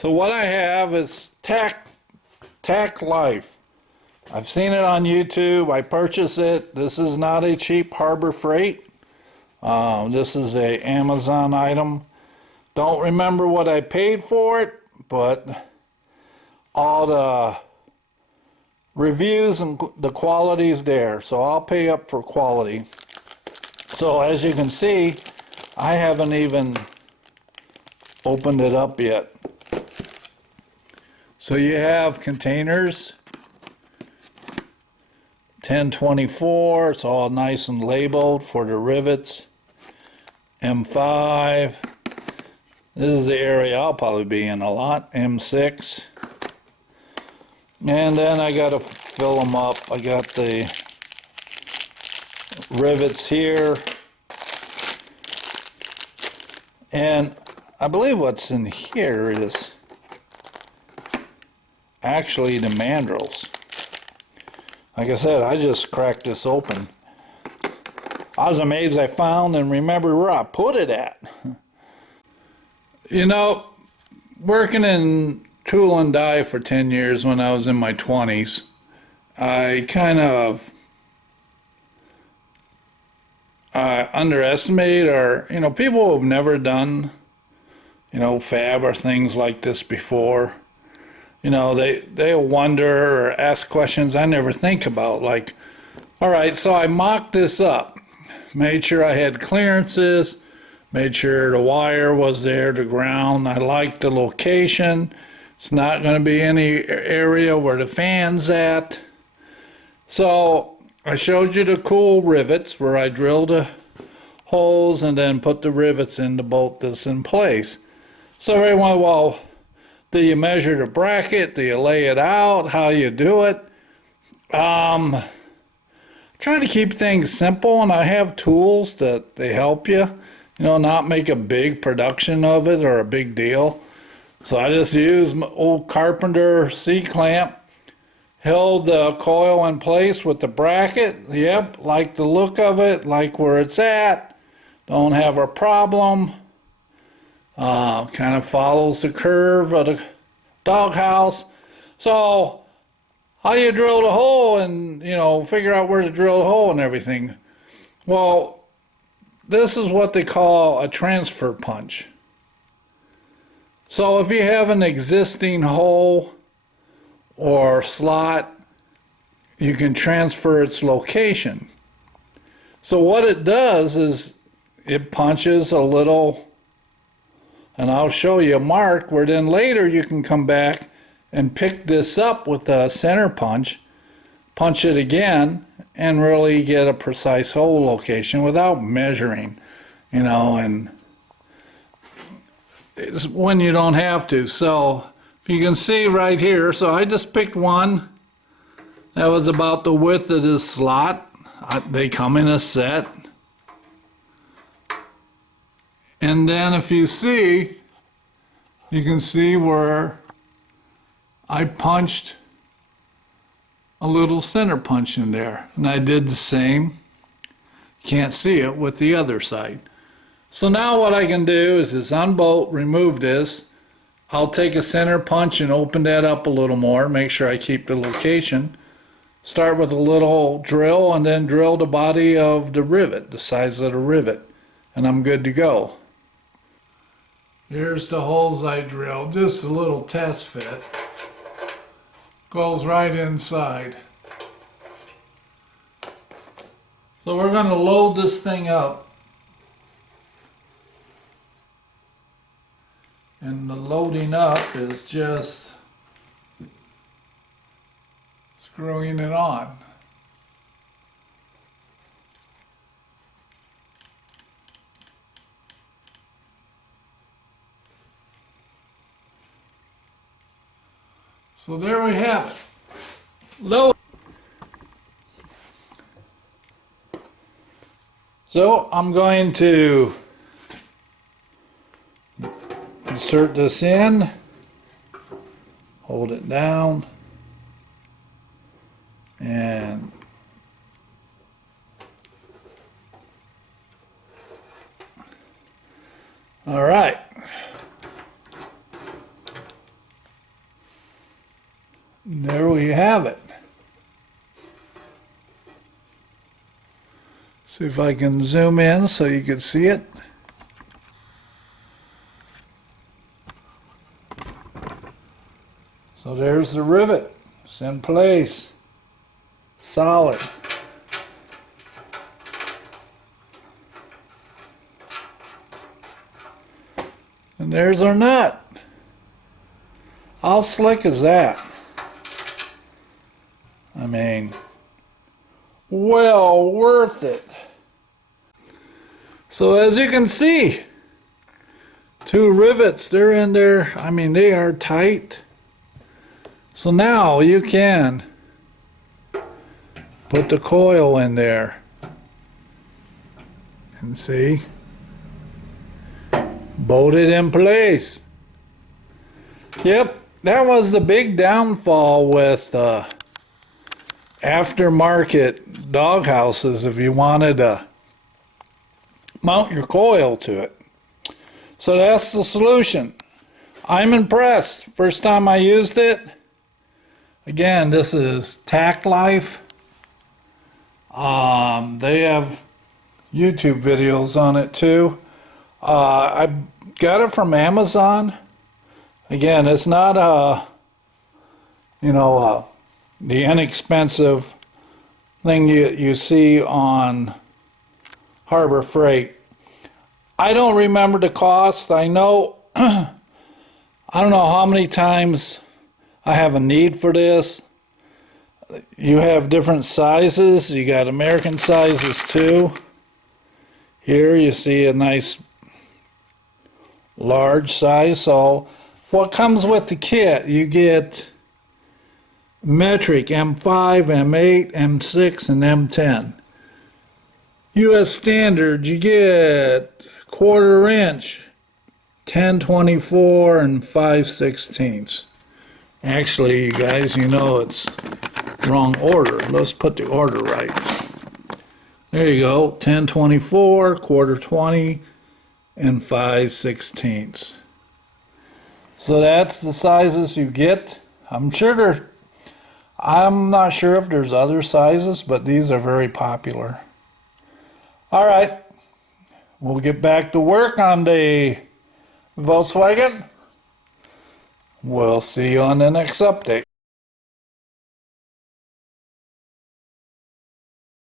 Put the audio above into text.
So what I have is Tack Life. I've seen it on YouTube. I purchased it. This is not a cheap Harbor Freight. This is a Amazon item. Don't remember what I paid for it, but all the reviews and the quality is there. So I'll pay up for quality. So as you can see, I haven't even opened it up yet. So you have containers, 1024, it's all nice and labeled for the rivets. M5, this is the area I'll probably be in a lot. M6, and then I got to fill them up. I got the rivets here, and I believe what's in here is actually the mandrels. Like I said, I just cracked this open. I was amazed I found and remembered where I put it at. You know, working in tool and die for 10 years when I was in my 20s, I kind of underestimate, or, you know, people who have never done, you know, fab or things like this before, you know, they'll wonder or ask questions I never think about. Like, all right, so I mocked this up, made sure I had clearances, made sure the wire was there to ground. I liked the location. It's not going to be any area where the fan's at. So I showed you the cool rivets where I drilled the holes and then put the rivets in to bolt this in place. So everyone, well, do you measure the bracket? Do you lay it out? How you do it? Trying to keep things simple, and I have tools that they help you, you know, not make a big production of it or a big deal. So I just use my old Carpenter C-clamp, held the coil in place with the bracket. Yep, like the look of it, like where it's at. Don't have a problem. Kind of follows the curve of the doghouse. So how you drill the hole and, you know, figure out where to drill the hole and everything. Well, this is what they call a transfer punch. So if you have an existing hole or slot, you can transfer its location. So what it does is it punches a little, and I'll show you a mark where then later you can come back and pick this up with a center punch, punch it again, and really get a precise hole location without measuring, you know, and it's when you don't have to. So if you can see right here, so I just picked one that was about the width of this slot. They come in a set. And then if you see, you can see where I punched a little center punch in there. And I did the same. Can't see it with the other side. So now what I can do is just unbolt, remove this. I'll take a center punch and open that up a little more, make sure I keep the location. Start with a little drill and then drill the body of the rivet, the size of the rivet, and I'm good to go. Here's the holes I drilled, just a little test fit. Goes right inside. So we're going to load this thing up. And the loading up is just screwing it on. So there we have it. Load. So I'm going to insert this in, hold it down, and all right. See if I can zoom in so you can see it. So there's the rivet. It's in place. Solid. And there's our nut. How slick is that? I mean, well worth it. So as you can see, 2 rivets, they're in there. I mean, they are tight. So now you can put the coil in there and see, bolt it in place. Yep, that was the big downfall with aftermarket dog houses if you wanted to mount your coil to it. So that's the solution. I'm impressed. First time I used it. Again, this is Tack Life. They have YouTube videos on it too. I got it from Amazon. Again, it's not the inexpensive thing you see on Harbor Freight. I don't remember the cost. I know, I don't know how many times I have a need for this. You have different sizes. You got American sizes too. Here you see a nice large size. So what comes with the kit, you get metric M5, M8, M6, and M10. US standard, you get 1/4 inch, 10/24, and 5/16. Actually, you guys, you know it's wrong order. Let's put the order right. There you go, 10/24, 1/4 20, and 5/16. So that's the sizes you get. I'm not sure if there's other sizes, but these are very popular. All right, we'll get back to work on the Volkswagen. We'll see you on the next update.